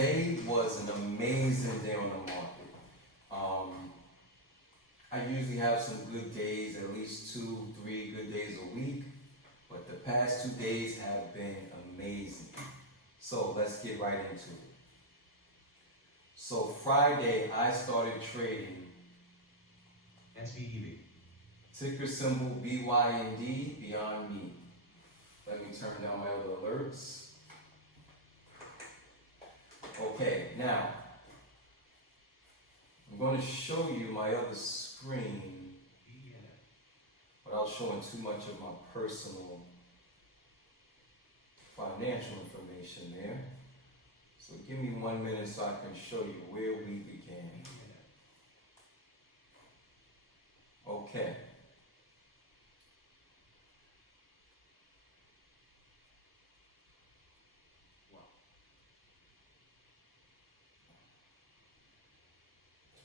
today was an amazing day on the market. I usually have some good days, at least 2-3 good days a week, but the past 2 days have been amazing. So let's get right into it. So Friday, I started trading SVDV. ticker symbol BYND, Beyond Meat. Let me turn down my other alerts. Okay, now, I'm going to show you my other screen without showing too much of my personal financial information there. So give me 1 minute so I can show you where we began. Okay.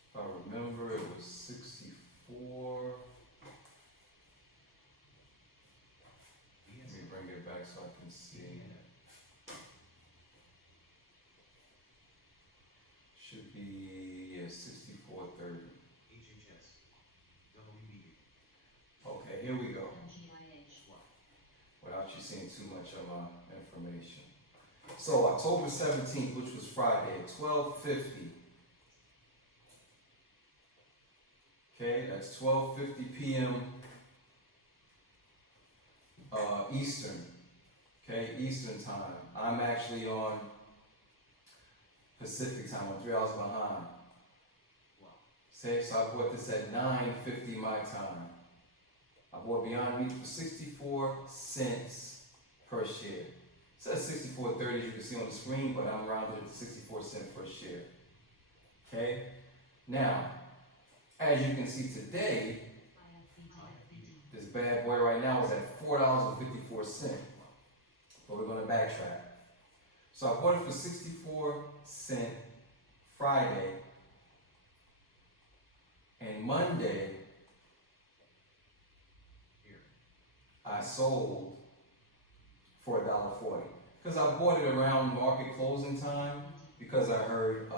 If I remember, it was 64. Let me bring it back so I can see. Should be 64.30. Okay, here we go. Without you seeing too much of my information. So October 17th, which was Friday at 12:50. Okay, that's 12:50 p.m. Eastern. Okay, Eastern time. I'm actually on Pacific time. I'm 3 hours behind. Okay, so I bought this at 9:50 my time. I bought Beyond Meat for 64 cents per share. It says 64.30 as you can see on the screen, but I'm rounded to 64 cents per share. Okay? Now, as you can see today, this bad boy right now is at $4.54. But we're going to backtrack. So I bought it for 64 cents Friday. And Monday, I sold for $1.40 because I bought it around market closing time because I heard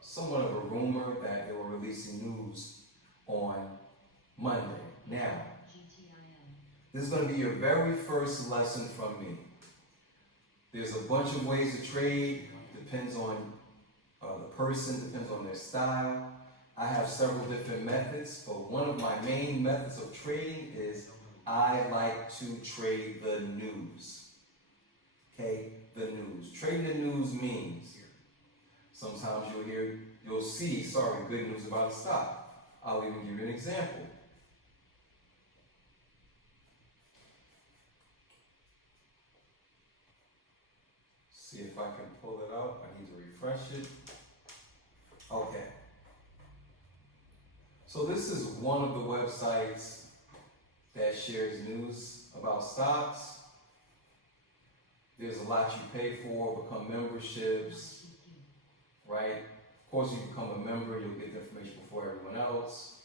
somewhat of a rumor that they were releasing news on Monday. Now, this is going to be your very first lesson from me. There's a bunch of ways to trade, depends on the person, depends on their style. I have several different methods, but one of my main methods of trading is I like to trade the news. Okay, the news. Trading the news means sometimes you'll see good news about a stock. I'll even give you an example. See if I can pull it out. I need to refresh it. Okay. So this is one of the websites that shares news about stocks. There's a lot you pay for, become memberships, right? Of course, you become a member, you'll get the information before everyone else.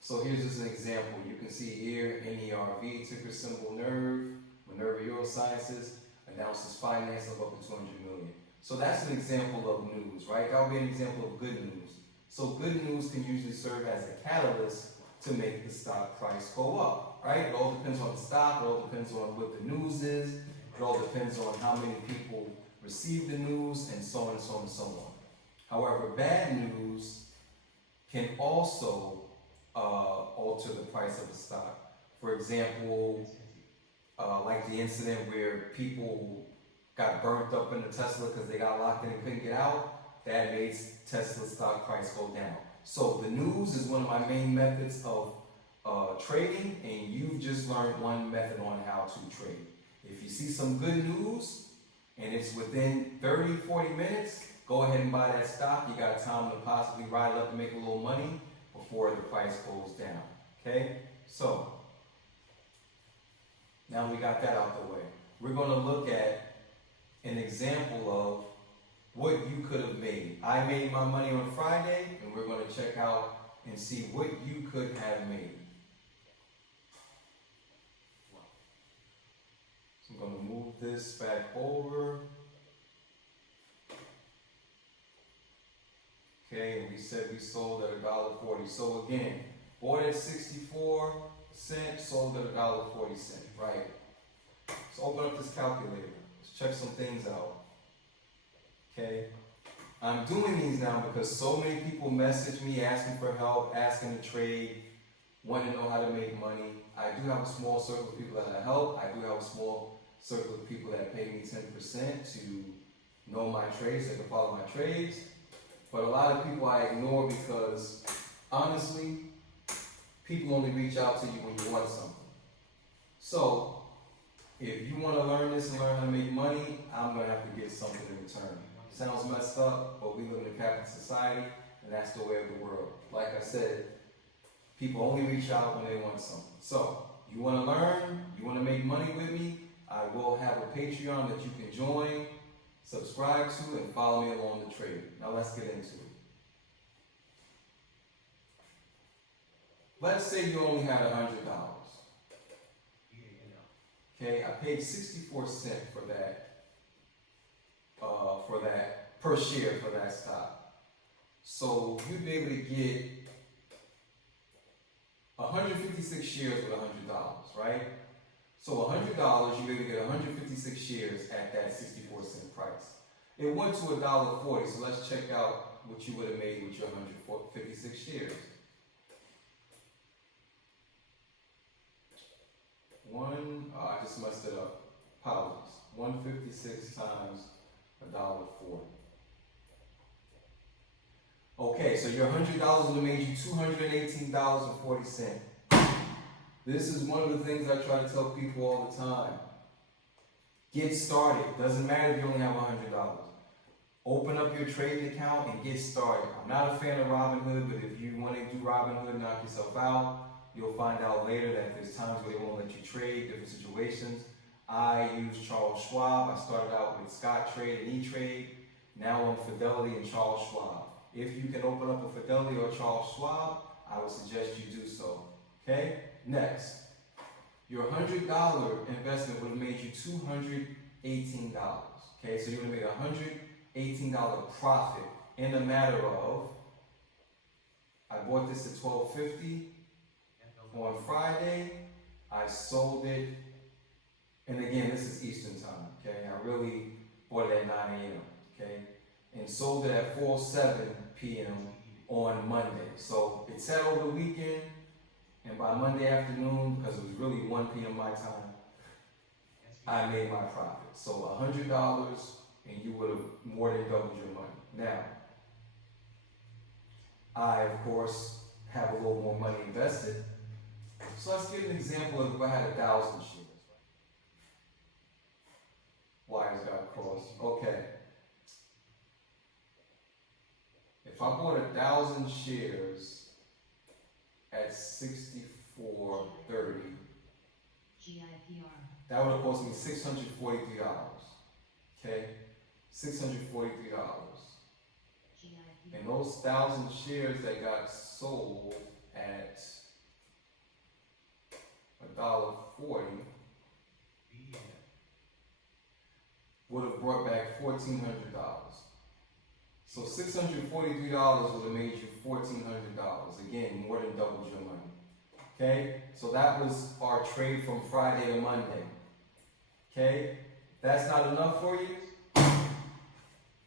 So here's just an example. You can see here, NERV, ticker symbol NERV, Minerva Neurosciences, announces finance of up to $200 million. So that's an example of news, right? That would be an example of good news. So good news can usually serve as a catalyst to make the stock price go up, right? It all depends on the stock, it all depends on what the news is, it all depends on how many people receive the news, and so on and so on and so on. However, bad news can also alter the price of the stock. For example, like the incident where people got burnt up in the Tesla because they got locked in and couldn't get out, that made Tesla stock price go down. So the news is one of my main methods of trading, and you just learned one method on how to trade. If you see some good news and it's within 30-40 minutes, go ahead and buy that stock. You got time to possibly ride it up and make a little money before the price goes down. Okay? So now we got that out the way. We're going to look at an example of what you could have made. I made my money on Friday, and we're going to check out and see what you could have made. So I'm going to move this back over. Okay, and we said we sold at $1.40. So again, bought at 64 cents, sold at $1.40, right? So open up this calculator. Let's check some things out. Okay, I'm doing these now because so many people message me asking for help, asking to trade, want to know how to make money. I do have a small circle of people that I help. I do have a small circle of people that pay me 10% to know my trades, they can follow my trades. But a lot of people I ignore because, honestly, people only reach out to you when you want something. So, if you want to learn this and learn how to make money, I'm going to have to get something in return. Sounds messed up, but we live in a capitalist society, and that's the way of the world. Like I said, people only reach out when they want something. So, you want to learn, you want to make money with me, I will have a Patreon that you can join, subscribe to, and follow me along the trade. Now let's get into it. Let's say you only had $100. Okay, I paid 64 cents for that per share for that stock. So you'd be able to get 156 shares with $100, right? So $100, you'd be able to get 156 shares at that 64 cent price. It went to $1.40, so let's check out what you would have made with your 156 shares. I just messed it up. Apologies. 156 times $1.40. Okay, so your $100 would have made you $218.40. This is one of the things I try to tell people all the time. Get started. Doesn't matter if you only have $100. Open up your trading account and get started. I'm not a fan of Robinhood, but if you want to do Robinhood, knock yourself out. You'll find out later that there's times where they won't let you trade, different situations. I use Charles Schwab. I started out with Scott Trade and E-Trade. Now I'm Fidelity and Charles Schwab. If you can open up a Fidelity or Charles Schwab, I would suggest you do so. Okay? Next. Your $100 investment would have made you $218. Okay? So you would have made $118 profit in a matter of, I bought this at $12.50 on Friday. I sold it, and again, this is Eastern time, okay? I really bought it at 9 a.m., okay? And sold it at 4:07 p.m. on Monday. So it sat over the weekend, and by Monday afternoon, because it was really 1 p.m. my time, I made my profit. So $100, and you would have more than doubled your money. Now, I, of course, have a little more money invested. So let's give an example of if I had 1,000 shares. Wires got crossed. Okay. If I bought 1,000 shares at $64.30, that would have cost me $643. Okay? $643. And those 1,000 shares that got sold at $1.40 would have brought back $1,400. So $643 would have made you $1,400. Again, more than doubled your money. Okay? So that was our trade from Friday to Monday. Okay? If that's not enough for you,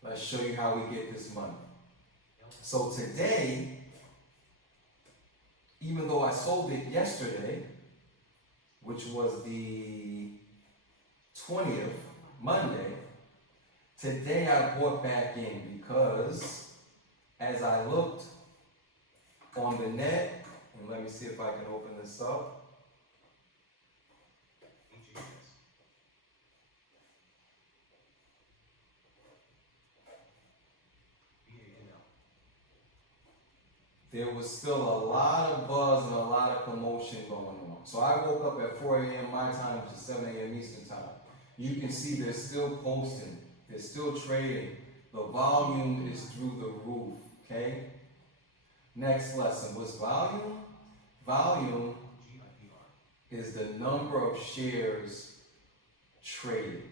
let's show you how we get this money. So today, even though I sold it yesterday, which was the 20th, Monday, today I bought back in because as I looked on the net, and let me see if I can open this up. There was still a lot of buzz and a lot of commotion going on. So I woke up at 4 a.m. my time, which is 7 a.m. Eastern time. You can see they're still posting. They're still trading. The volume is through the roof, okay? Next lesson. What's volume? Volume is the number of shares traded.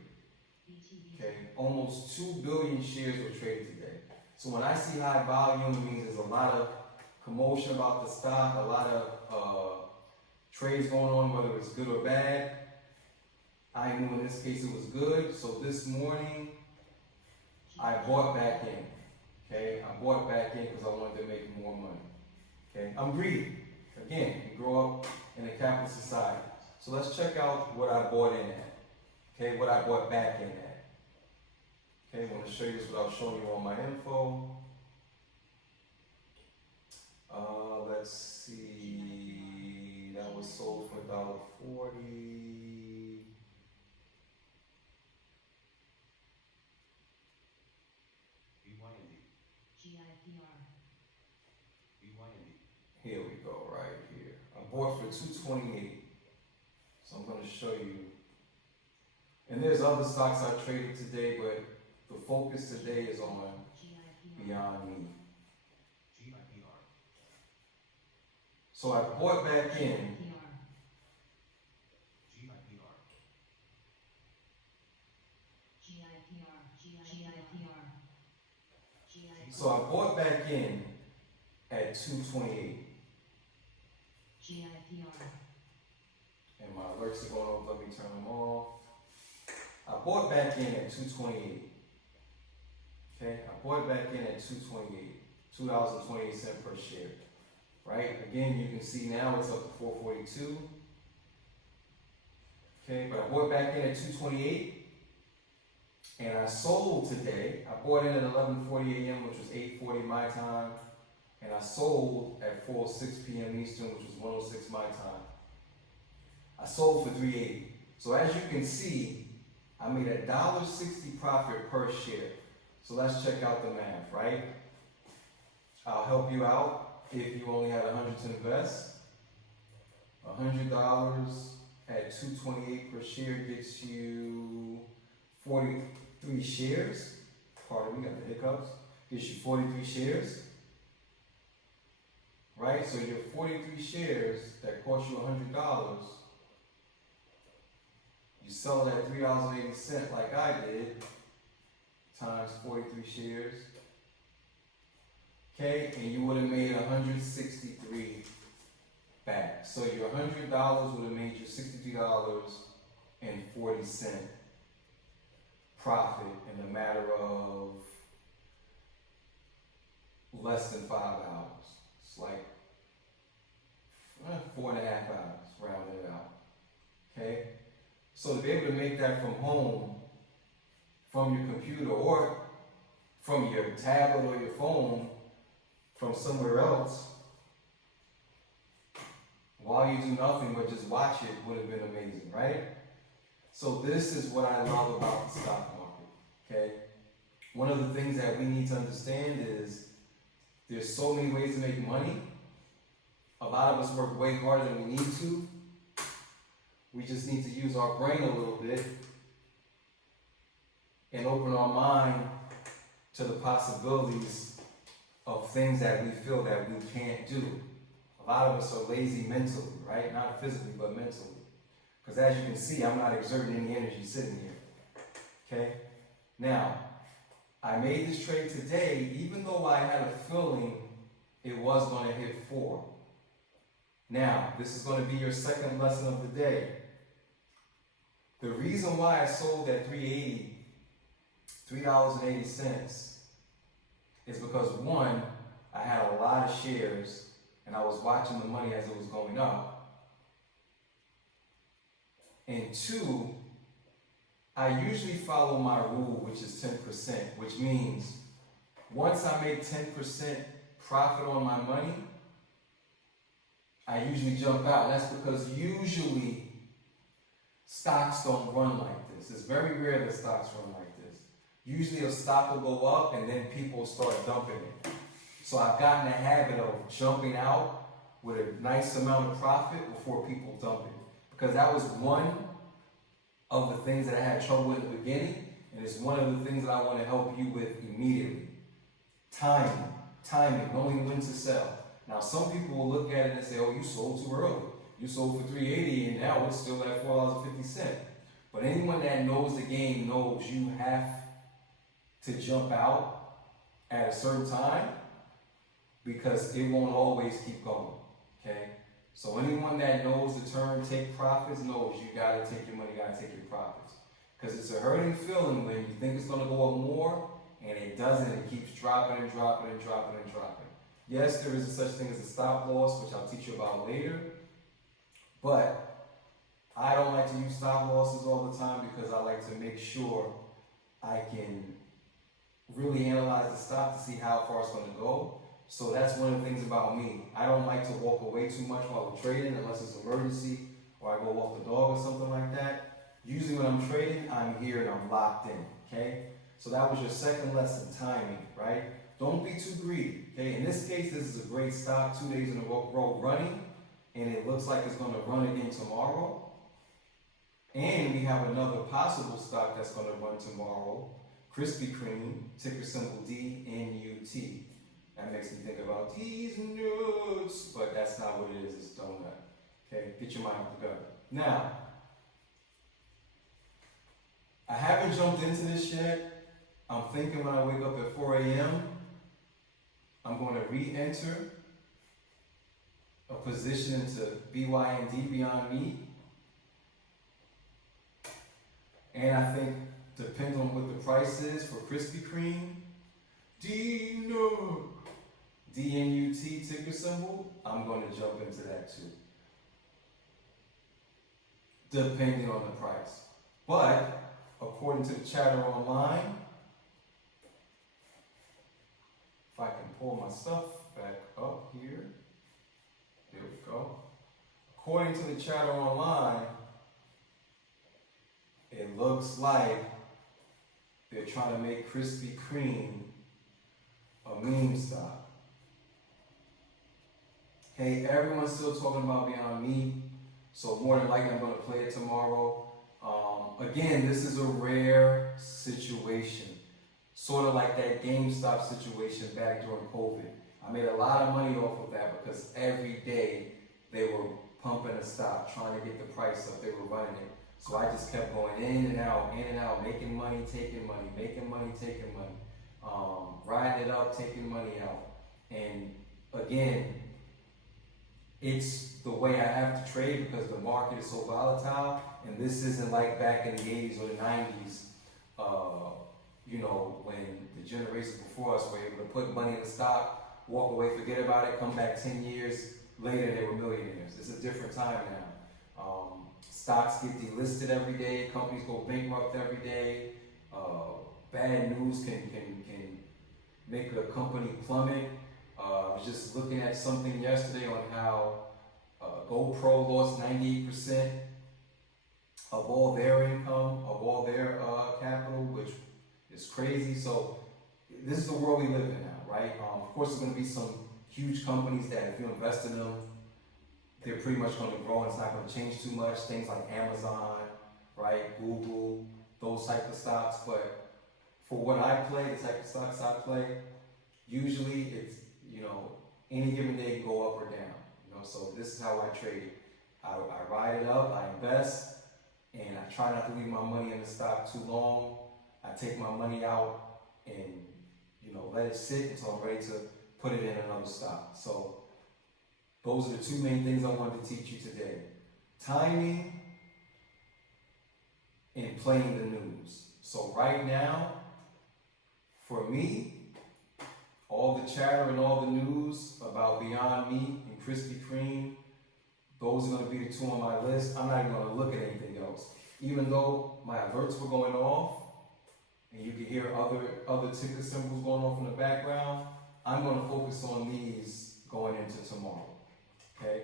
Okay? Almost 2 billion shares were traded today. So when I see high volume, it means there's a lot of commotion about the stock, a lot of trades going on, whether it's good or bad. I knew in this case it was good, so this morning I bought back in. Okay, I bought back in because I wanted to make more money. Okay, I'm greedy. Again, we grow up in a capitalist society. So let's check out what I bought in at. Okay, what I bought back in at. Okay, I want to show you this without showing you all my info. Let's see. That was sold for $1.40. Here we go, right here. I bought for $2.28. So I'm going to show you. And there's other stocks I traded today, but the focus today is on BYND. So I bought back in. So I bought back in at $2.28. And my alerts are going off, let me turn them off. I bought back in at $2.28. Okay, I bought back in at $2.28, $2.28 per share. Right? Again, you can see now it's up to $4.42. Okay, but I bought back in at $2.28. And I sold today. I bought in at 11:40 a.m., which was 8:40 my time. And I sold at 4:06 p.m. Eastern, which was 1:06 my time. I sold for $3.80. So as you can see, I made a $1.60 profit per share. So let's check out the math, right? I'll help you out if you only had $100 to invest. $100 at $2.28 per share gets you 43 shares. Pardon me, got the hiccups. Gets you 43 shares. Right? So your 43 shares that cost you $100, you sell it at $3.80 like I did, times 43 shares. Okay, and you would have made 163 back. So your $100 would have made you $63.40 profit in a matter of less than 5 hours. It's like 4.5 hours, rounding it out. Okay? So to be able to make that from home, from your computer, or from your tablet or your phone, from somewhere else, while you do nothing but just watch it, would have been amazing, right? So this is what I love about the stock market, okay? One of the things that we need to understand is there's so many ways to make money. A lot of us work way harder than we need to. We just need to use our brain a little bit and open our mind to the possibilities of things that we feel that we can't do. A lot of us are lazy mentally, right? Not physically, but mentally. Because as you can see, I'm not exerting any energy sitting here. Okay? Now, I made this trade today, even though I had a feeling it was going to hit 4. Now, this is going to be your second lesson of the day. The reason why I sold at $3.80 is because, one, I had a lot of shares and I was watching the money as it was going up. And 2, I usually follow my rule, which is 10%, which means once I make 10% profit on my money, I usually jump out. And that's because usually stocks don't run like this. It's very rare that stocks run like this. Usually a stock will go up and then people start dumping it. So I've gotten a habit of jumping out with a nice amount of profit before people dump it. Because that was one of the things that I had trouble with in the beginning, and it's one of the things that I want to help you with immediately. Timing, knowing when to sell. Now some people will look at it and say, oh, you sold too early. You sold for $3.80 and now it's still at $4.50. But anyone that knows the game knows you have to jump out at a certain time because it won't always keep going, okay? So anyone that knows the term take profits knows you gotta take your money, you gotta take your profits. Because it's a hurting feeling when you think it's gonna go up more and it doesn't, it keeps dropping and dropping and dropping and dropping. Yes, there is a such thing as a stop loss, which I'll teach you about later, but I don't like to use stop losses all the time because I like to make sure I can really analyze the stock to see how far it's gonna go. So that's one of the things about me. I don't like to walk away too much while we're trading unless it's an emergency or I go walk the dog or something like that. Usually when I'm trading, I'm here and I'm locked in, okay? So that was your second lesson, timing, right? Don't be too greedy, okay? In this case, this is a great stock, 2 days in a row running, and it looks like it's gonna run again tomorrow. And we have another possible stock that's gonna run tomorrow, Krispy Kreme, ticker symbol DNUT. That makes me think about these nuts, but that's not what it is, it's donut. Okay, get your mind out the gutter. Now, I haven't jumped into this yet. I'm thinking when I wake up at 4 a.m., I'm going to re-enter a position into BYND, Beyond Meat. And I think, depending on what the price is for Krispy Kreme, DNUT ticker symbol, I'm going to jump into that too. Depending on the price. But, according to the chatter online, if I can pull my stuff back up here, there we go. According to the chatter online, it looks like they're trying to make Krispy Kreme a meme stock. Hey, everyone's still talking about Beyond Meat, so more than likely I'm going to play it tomorrow. Again, this is a rare situation, sort of like that GameStop situation back during COVID. I made a lot of money off of that because every day they were pumping a stock, trying to get the price up, they were running it. So I just kept going in and out, making money, taking money, making money, taking money, riding it up, taking money out. And again, it's the way I have to trade because the market is so volatile, and this isn't like back in the 80s or the 90s, when the generations before us were able to put money in the stock, walk away, forget about it, come back 10 years later, they were millionaires. It's a different time now. Stocks get delisted every day, companies go bankrupt every day, bad news can make a company plummet. I was just looking at something yesterday on how GoPro lost 98% of all their income, of all their capital, which is crazy. So this is the world we live in now, right? Of course, there's going to be some huge companies that if you invest in them, they're pretty much going to grow and it's not going to change too much. Things like Amazon, right? Google, those type of stocks. But for what I play, the type of stocks I play, usually it's, any given day can go up or down. So this is how I trade. I ride it up, I invest, and I try not to leave my money in the stock too long. I take my money out and, let it sit until I'm ready to put it in another stock. So those are the two main things I wanted to teach you today. Timing and playing the news. So right now, for me, all the chatter and all the news about Beyond Meat and Krispy Kreme, those are going to be the two on my list. I'm not even going to look at anything else. Even though my alerts were going off, and you can hear other ticker symbols going off in the background, I'm going to focus on these going into tomorrow. Okay?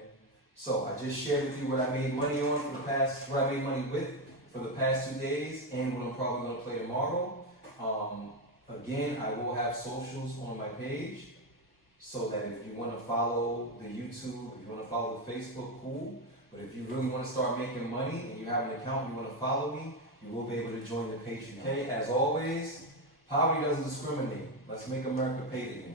So I just shared with you what I made money on what I made money with for the past 2 days, and what I'm probably going to play tomorrow. Again, I will have socials on my page, so that if you want to follow the YouTube, if you want to follow the Facebook, cool. But if you really want to start making money and you have an account and you want to follow me, you will be able to join the Patreon. Okay, as always, poverty doesn't discriminate. Let's make America pay again.